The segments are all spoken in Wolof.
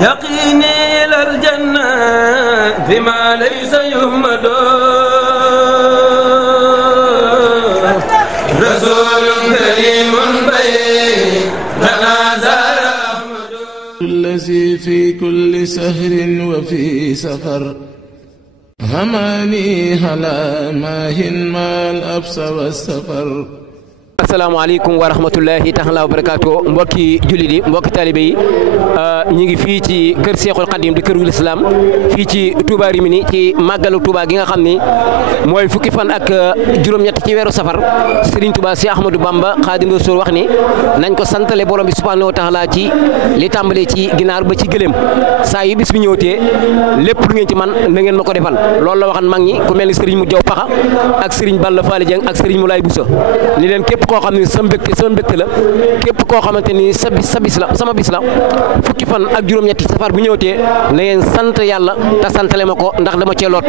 يقيني إلى الجنة بما ليس يهمد رسول كريم بيننا زار أحمد الذي في كل سهر وفي سفر هماني هلا ماهن ما الأبس والسفر. asalaamaaleykum wa rahmatullahi taala wa barakaatu mbokki jullit yi mbokki taalibe yi ñu ngi fii ci kër Seexul Xadim di kërul islam fii ci Touba Rimini ci màggalu Touba gi nga xam ni mooy fukki fan ak juróom-ñett ci weeru safar Serigne Touba si Ahmadou Bamba Xaadimu Rasuul wax ni nañ ko santale borom bi subhanahu wa taala ci li tàmbalee ci ginaar ba ci gëléem saa yu bis bi ñëwtee lépp lu ngeen ci man na ngeen ma ko defal loolu la waxan mag ñi ku mel ni Serigne mu Jaw Paxa ak Serigne Balla Faali Jeng ak Serigne Moulay Bousso ni leen képp koo xam ne sama mbégte la képp koo xamante ni sa bis la sama bis la fukki fan ak juróom-ñetti safar bu ñëwtee na ngeen sant yàlla te santale ma ko ndax dama cee lot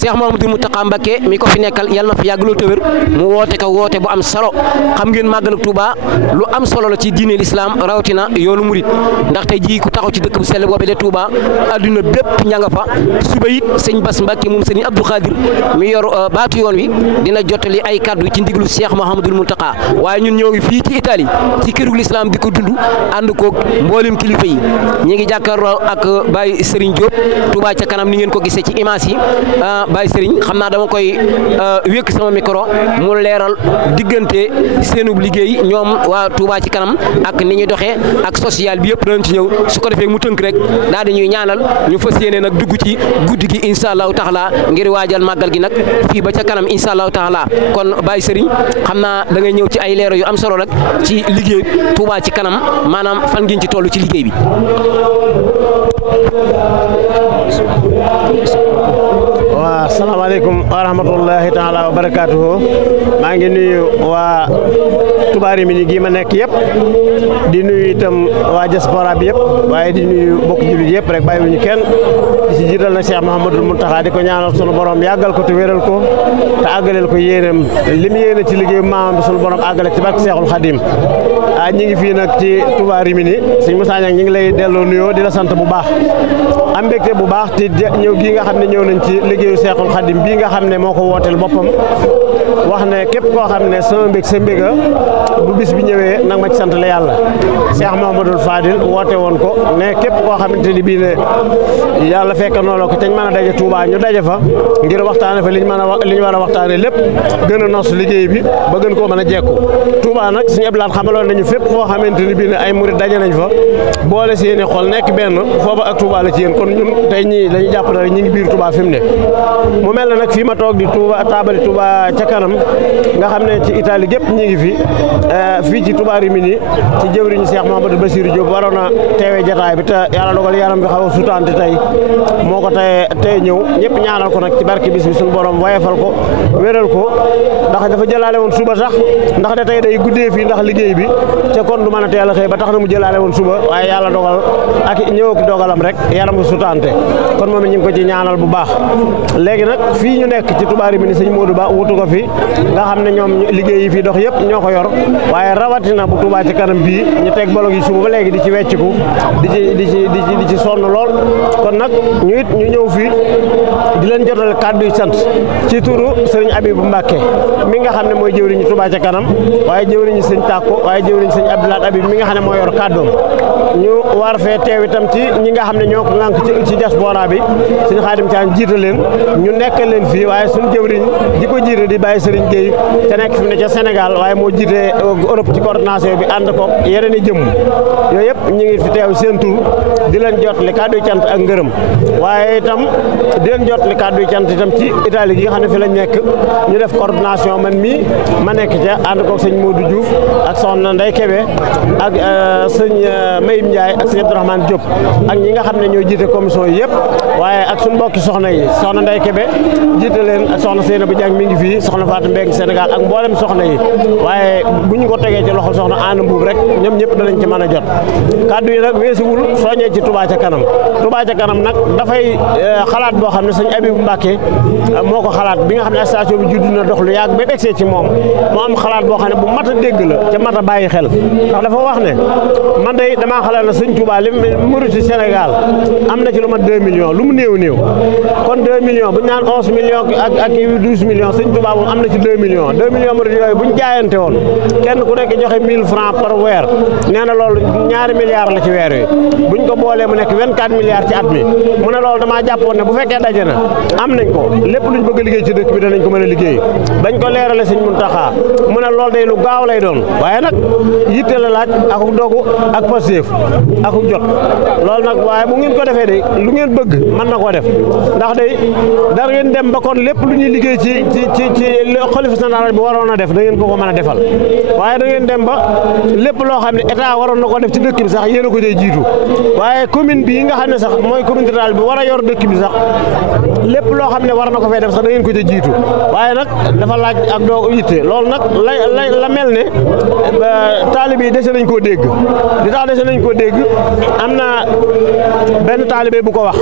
Cheikh Mouhamadou Mountakha Mbacké mi ko fi nekkal yàlla na fi yàgg loo tëwër mu woote ko woote bu am solo xam ngeen màggalu Touba lu am solo la ci diine l'islam rawatina yoonu murit ndax tey jii ku taxaw ci dëkk bu sell boobu de Touba adduna bépp ña nga fa suba it sëñ Bass Mbacké moom sëñ Abdou Khadir mi yor baatu yoon wi dina jottali ay kaddu ci ndiglu Cheikh Mouhamadou Mountakha waaye ñun ñoo ngi fii ci Italie ci kërul islam di ko dund ànd koog mboolem kilifa yi ñi ngi jàkkaarloo ak Baye Serigne Diop Touba ca kanam ni ngeen ko gisee ci image yi Baye Serigne xam naa dama koy wékk sama micro mu leeral diggante seenub liggéey ñoom waa Touba ci kanam ak ni ñuy doxee ak social bi yëpp danañ ci ñëw su ko defee mu tënk rek daal di ñuy ñaanal ñu fas yéene nag dugg ci guddi gi incha allahu taala ngir waajal màggal gi nag fii ba ca kanam incha allahu taala kon Baye Serigne xam naa da ngay ñëw ci ay leero yu am solo nag ci liggéey Touba ci kanam maanaam fan ngeen ci toll ci liggéey bi. waaw asalaamaaleykum wa rahmatullahi taala wa barakaatuhu maa ngi nuyu waa Touba Rimini gi ma nekk yëpp di nuyu itam waa diaspora bi yëpp waaye di nuyu bokk jullit yëpp rek bàyyiwuñu kenn di si jiital na Cheikh Mouhamadou Mountakha di ko ñaanal sunu borom yàggal ko te wéral ko te àggaleel ko yéenam li mu yéene ci liggéey maamam bi sunu borom àggale ci barke Seexul Xadim ñi ngi fii nag ci Touba Rimini sëñ Moussa Niang ñi ngi lay delloo nuyoo di la sant bu baax am mbégte bu baax te ñëw gii nga xam ne ñëw nañ ci liggéeyu Seexul Xadim bii nga xam ne moo ko wooteel boppam wax ne képp koo xam ne sama mbég sa mbéga bu bis bi ñëwee nag ma ci sant la yàlla Cheikh Mouhamadoul Fadil woote woon ko ne képp koo xamante ni bii ne yàlla fekk noonu ko te ñu mën a daje Touba ñu daje fa ngir waxtaane fa li ñu war a waxtaane lépp gën a nos liggéey bi ba gën koo mën a jekku Touba nag suñu eblaat xamaloon nañu fépp foo xamante ni bii ne ay murid daje nañ fa boole seeni xol nekk benn foofa ak Touba la ci yéen kon ñun tey ñii dañuy jàpp na rek ñi ngi biir Touba fi mu ne mu mel na nag fii ma toog di Touba taabali Touba ca kanam nga xam ne ci Italie gépp ñi ngi fi fii ci Touba Rimini ci jëwriñu Cheikh Mouhamadou Bassirou Diop waroon a teewee jataay bi te yàlla dogal yaram bi xaw a sutante tey moo ko tey ñëw ñëpp ñaanal ko nag ci barke bis bi suñu borom wayefal ko wéral ko ndax dafa jëlaale woon suba sax ndax de tey day guddee fii ndax liggéey bi te kon du mën a teel a xëy ba tax na mu jëlaale woon suba waaye yàlla dogal ak ñëw ak dogalam rek yaram ko sutante kon moom it ñu ngi ko ci ñaanal bu baax léegi nag fii ñu nekk ci Touba Rimini sëñ Modou Ba wutu ko fi nga xam ne ñoom liggéey yi fii dox yëpp ñoo ko yor waaye rawatina bu Touba ci kanam bii ñu teg bolog yi suba ba léegi di ci wecciku di ci sonn lool kon nag ñu ñëw fii di leen jotal kàddu yi sant ci turu sëriñ Abibou Mbacké mi nga xam ne mooy jëwriñu Touba ca kanam waaye jëwriñu sëñ Tàkko waaye jëwriñu sëñ Abdoulaye Abib mi nga xam ne moo yor kàddoom ñu war fee teew itam ci ñi nga xam ne ñoo ko ŋànk ci diaspora bi sëñ Xaadim Caan jiite leen ñu nekk leen fii waaye suñu jëwriñ di ko jiite di bàyyi Serigne Gueye te nekk fi ne ca Sénégal waaye moo jiite Europe ci coordination bi ànd ko yeneen i jëmm yooyu yëpp ñu ngi fi teew seen tur di leen jotali kàddu yu cant ak ngërëm waaye itam di leen jotali kàddu yu cant itam ci Italie gi nga xam ne fi lañ nekk ñu def coordination man mii ma nekk ca ànd ko sëñ Modou Diouf ak soxna Ndeye Kébé ak sëñ Mayib Ndiaye ak sëñ Abdourahmane Diop ak ñi nga xam ne ñoo jiite commission yi yëpp waaye ak suñu mbokki soxna yi soxna Ndeye Kébé jiite leen ak soxna Seynabou Dieng mi ngi fii soxna Fatou Mbengue Sénégal ak mboolem soxna yi waaye bu ñu ko tegee ci loxo soxna Anna Mbuub rek ñoom ñëpp danañ ci mën a jot kaddu yi nag weesuwul soññee ci Touba ca kanam Touba ca kanam nag dafay xalaat boo xam ne sëñ Abibu Mbàkke moo ko xalaat bi nga xam ne station bi judd na dox lu yàgg ba egsee ci moom moo am xalaat boo xam ne bu mat a dégg la ca mat a bàyyi xel ndax dafa wax ne man day damaa xalaat na sëñ Touba li murit ci Sénégal am na ci lu mat 2 millions lu mu néew kon 2 millions bu ñu naan 11 millions ak 12 millions sëñ Touba moom am na ci 2 millions murit yooyu bu ñu jaayante woon kenn ku nekk joxe 1000 francs par weer nee na loolu ñaari milliards la ci weer wi buñ ko boolee mu nekk 24 milliards ci at mi mu ne loolu damaa jàppoon ne bu fekkee daje na am nañ ko lépp luñ bëgg a liggéey ci dëkk bi danañ ko mën a liggéey bañ ko leerale sëñ Muntaxa mu ne loolu day lu gaaw lay doon waaye nag yitte la laaj akuk dogu ak pastéef akuk jot loolu nag waaye bu ngeen ko defee de lu ngeen bëgg mën na koo def ndax day dara ngeen dem ba kon lépp lu ñuy liggéey ci xalifa général bi waroon a def da ngeen ko mën a defal waaye da ngeen dem ba lépp loo xam ne état waroon na ko def ci dëkk bi sax yéen a ko cay jiitu waaye commune bi nga xam ne sax mooy commune rurale bi war a yor dëkk bi sax lépp loo xam ne war na ko fay def sax da ngeen ko ca jiitu waaye nag dafa laaj ak doo yitte loolu nag la mel ne taalibe yi dese nañ koo dégg di tax dese nañ koo dégg am na benn taalibe bu ko wax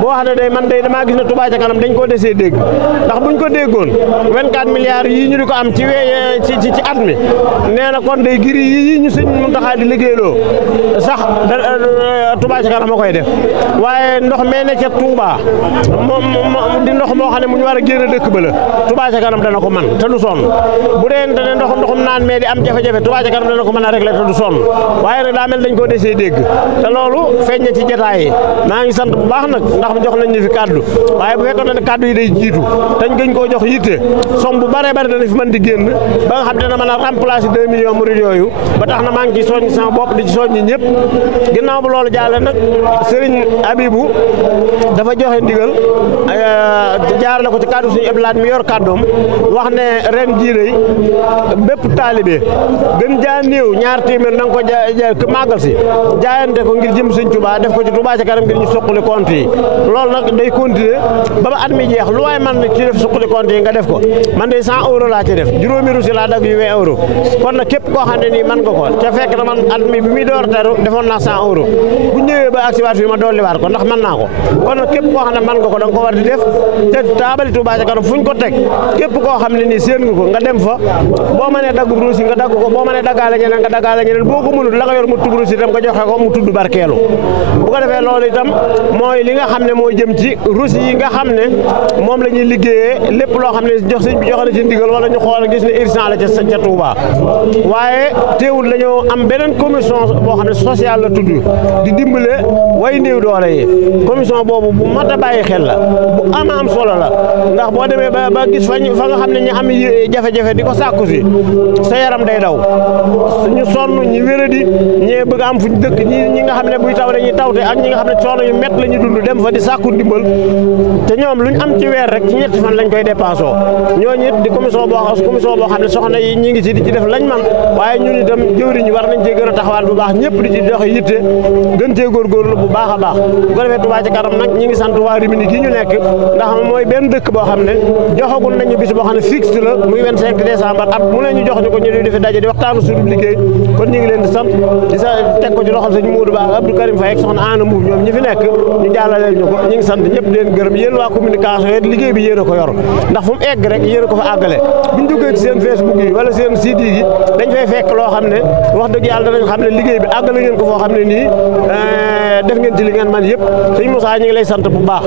boo xam ne day man day damaa gis ne Touba ca kanam dañ koo desee dégg ndax buñ ko déggoon 24 milliards yi ñu di ko am ci at mi nee na kon day giri yi ñu sëñ Muntaxa di liggéeyloo sax Touba ca kanam a koy def waaye ndox mee ne ca Touba moom di ndox moo xam ne mu ñu war a génn dëkk ba la Touba ca kanam dana ko man te du sonn bu dee ne ndoxum naan mee di am jafe-jafe Touba ca kanam dana ko mën a régler te du sonn waaye nag daa mel dañ koo desee dégg te loolu feeñ na ci jotaay yi maa ngi sant bu baax nag ndax jox nañ ñu fi kaddu waaye bu fekkoon ne kaddu yi day jiitu dañ gën koo jox yitte som bu bare bare dana fi mën di génn ba nga xam dana mën a remplacer 2 millions murid yooyu ba tax na maa ngi ci soññ sama bopp di ci soññ ñëpp ginnaaw bu loolu jàlle nag Serigne Abibou dafa joxe ndigal jaarale ko ci kaddu suñu eblaat mi yor kaddoom wax ne ren jii lay bépp taalibe gën jaa néew ñaar téeméer na nga ko màggal si jaayante ko ngir jëm Sëñ Touba def ko ci Touba ca kanam ngir ñu suqali compte yi loolu nag day continuer ba at mi jeex lu waay man ci def suqali compte yi nga def ko man de 100 € laa ci def juróomi rusi laa dagg yu 20 € kon nag képp koo xam ne nii man nga ko ca fekk na man at mi bi muy door teru defoon naa 100 € bu ñëwee ba agsi waat fii ma dolliwaat ko ndax mën naa ko kon nag képp koo xam ne man nga ko da nga ko war di def te taabali Touba ca kanam fu ñu ko teg képp koo xam ne nii séen nga ko nga dem fa boo mënee dagg ruusi nga dagg ko boo mënee daggaale ñeneen nga daggaale ñeneen boo ko mënul la nga yor mu tudd ruusi itam nga joxe ko mu tudd barkeelu bu ko defee loolu itam mooy li nga xam ne moo jëm ci ruusi yi nga xam ne moom la ñuy liggéeyee lépp loo xam ne jox sëñ bi joxe na ci ndigal wala ñu xool gis ne urgent la ca Touba waaye teewul dañoo am beneen commission boo xam ne sociale la tudd di dimbale way néew doole yi commission boobu bu mat a bàyyi xel la bu am solo la ndax boo demee ba gis fa nga xam ne ñu am jafe-jafe di ko sàkku si sa yaram day daw ñu sonn ñi wéradi ñi bëgg am fu ñu dëkk ñi nga xam ne buy taw dañuy tawte ak ñi nga xam ne coono yu métti la ñuy dund dem fa di sàkku ndimbal te ñoom lu ñu am ci weer rek ci ñetti fan lañ koy dépensé ñooñu it di commission boo xam ne soxna yi ñi ngi ci di ci def lañ man waaye ñun itam jëwriñ ñi war nañ cee gën a taxawaat bu baax ñëpp di ci dox yitte gën cee góorgóorlu bu baax a baax bu ko defee Touba ca kanam nag ñi ngi sant waa Rimini gi ñu nekk ndax mooy benn dëkk boo xam ne joxagul nañu bis boo xam ne fixe la muy 25 décembre at mu ne ñu jox ñu ko ñu di fi daje di waxtaanu suñu liggéey kon ñu ngi leen di sant di sa teg ko ci loxol sëñ Modou Ba Abdou Karim Faye ak soxna Anna Mbuub ñoom ñi fi nekk ñu jàllaleel ñu ko ñu ngi sant ñëpp di leen gërëm yéen waa communication yi liggéey bi yéen a ko yor ndax fu mu egg rek yéen a ko fa àggale bu ñu duggee ci seen Facebook yi wala seen site yi dañ fay fekk loo xam ne wax dëgg yàlla danañ xam ne liggéey bi àggale ngeen ko foo xam ne nii def ngeen ci li ngeen man yëpp sëñ Moussa ñu ngi lay sant bu baax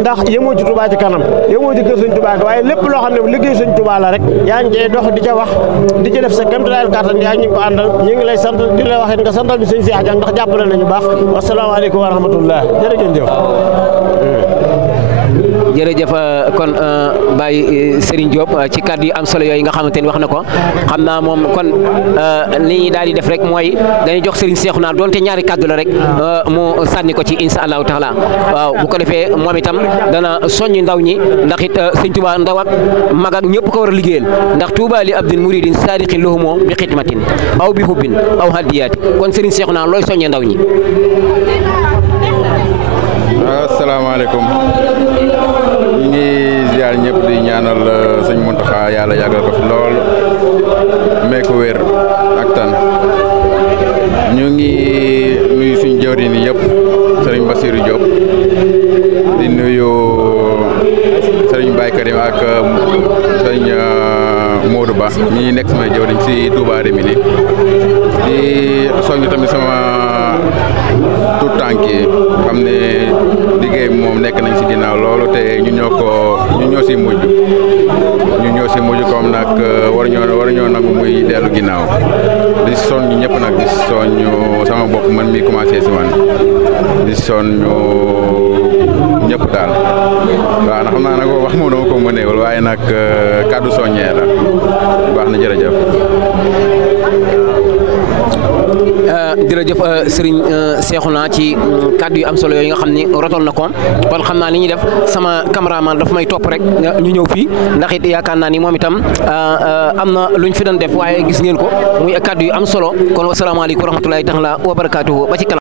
ndax yemoo ci Touba ci kanam yemoo ci kër sëñ Touba waaye lépp loo xam ne liggéey sëñ Touba la rek yaa ngi cee dox di ca wax di ci def sa kéemtalaayal kàttan yaa ngi ñu ko àndal ñu ngi lay sant di la wax it nga santal bi sëñ Cheikh Dieng ndax jàppale nañu baax wasalaamaaleykum wa rahmatullah jërëjëf jërëjëf kon Baye Serigne Diop ci kàddu yu am solo yooyu nga xamante ni wax na ko xam naa moom kon li ñuy daal di def rek mooy dañuy jox Serigne Cheikhouna doonte ñaari kàddu la rek mu sànni ko ci insha allahu taala waaw bu ko defee moom itam dana soññ ndaw ñi ndax it sëñ Touba ndaw ak mag ak ñëpp ko war a liggéeyal ndax Touba li abdin muridin sadiqin lahumoo bi xidmatin aw bi hubbin aw hadiyaati kon Serigne Cheikhouna looy soññee ndaw ñi. asalaamaaleykum ñu ngi Bassirou Diop di nuyu Serigne Baye Karim ak Serigne Modou Ba ñi nekk sama jëwriñ ci Touba Rimini di soññ tamit sama tout tànk yi xam ne liggéey bi moom nekk nañ ci ginnaaw loolu te ñu ñoo ci mujj comme nag war ñoo nangu muy dellu ginnaaw di soññ ñëpp nag di soññ sama bopp man mi commencé ci man di soññ ñëpp daal waaw na xam naa nag wax moom dama ko mëneewul waaye nag kàddu soññee la baax na jërëjëf. jërëjëf Serigne Cheikhouna ci kàddu yu am solo yooyu nga xam ni rotal na ko kon xam naa li ñuy def sama cameraman daf may topp rek ñu ñëw fii ndax it yaakaar naa ni moom itam am na luñ fi doon def waaye gis ngeen ko muy kàddu yu am solo kon wasalaamaaleykum wa rahmatulahi taala wa barakaatuhu ba ci kanam.